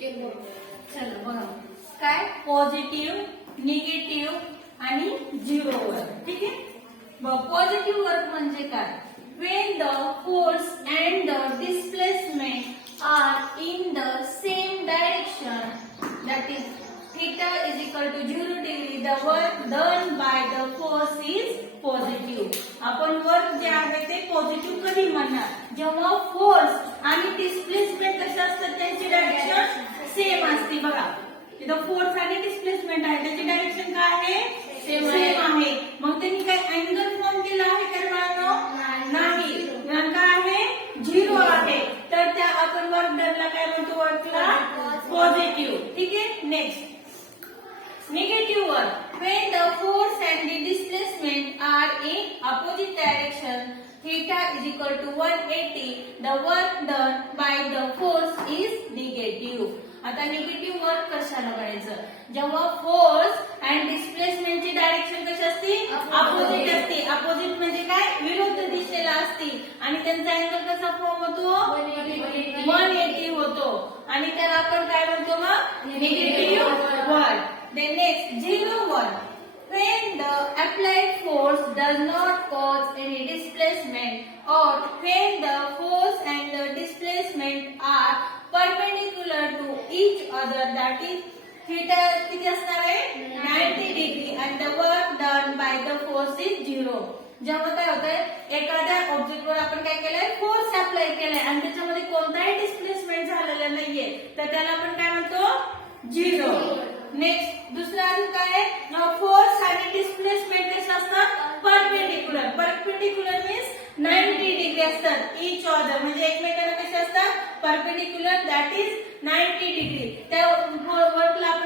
चला बघा काय पॉझिटिव्ह निगेटिव्ह आणि झिरो वर्क. ठीक आहे. पॉझिटिव्ह वर्क म्हणजे काय? when the force and the displacement are in the same direction, that is theta is equal to 0 degree, the work done by the force is positive. आपण work जे आहे ते positive कधी म्हणणार? जेव्हा फोर्स आणि डिस्प्लेसमेंट कशा असतात त्यांची डायरेक्शन सेम असते. बघा इथं फोर्स आणि डिस्प्लेसमेंट आहे त्याची डायरेक्शन काय आहे? सेम आहे. मग त्यांनी काय अँगल फॉर्म केला आहे का नाही? काय आहे? झिरो आहे. तर त्या आपण वर्क डनला काय म्हणतो? वर्कला पॉझिटिव्ह. ठीक आहे. Next negative work when the force and the displacement are in opposite direction, theta is equal to 180, the work done by the force is negative. आता निगेटिव्ह वर्क कशाला करायचं? जेव्हा फोर्स आणि डिस्प्लेसमेंटची डायरेक्शन कशी असते? अपोजिट असते. अपोजिट म्हणजे काय? विरुद्ध दिशेला असते. आणि त्यांचा अँगल कसा फॉर्म होतो? 180 होतो. आणि त्याला आपण काय म्हणतो मग? Negative work. Then next zero work. When the applied force does not cause any displacement, or when the force and the displacement are perpendicular to each other, that is theta किती असणार आहे? 90 degree, and the work done by the force is 0. जेव्हा काय होतंय? एखाद्या object वर आपण काय केलंय? फोर्स अप्लाय केलाय आणि त्याच्यामध्ये कोणताही डिस्प्लेसमेंट झालेला नाहीये, तर त्याला आपण काय म्हणतो? झिरो. नेक्स्ट दुसरा काय आहे? फोर्स आणि डिस्प्लेसमेंट कसे असतात? परपेंडिक्युलर. परपेंडिक्युलर मीन्स 90 डिग्री असतात. इच अदर म्हणजे एकमेकांना कसे असतात? Perpendicular, that is 90 degree. त्या वर्कला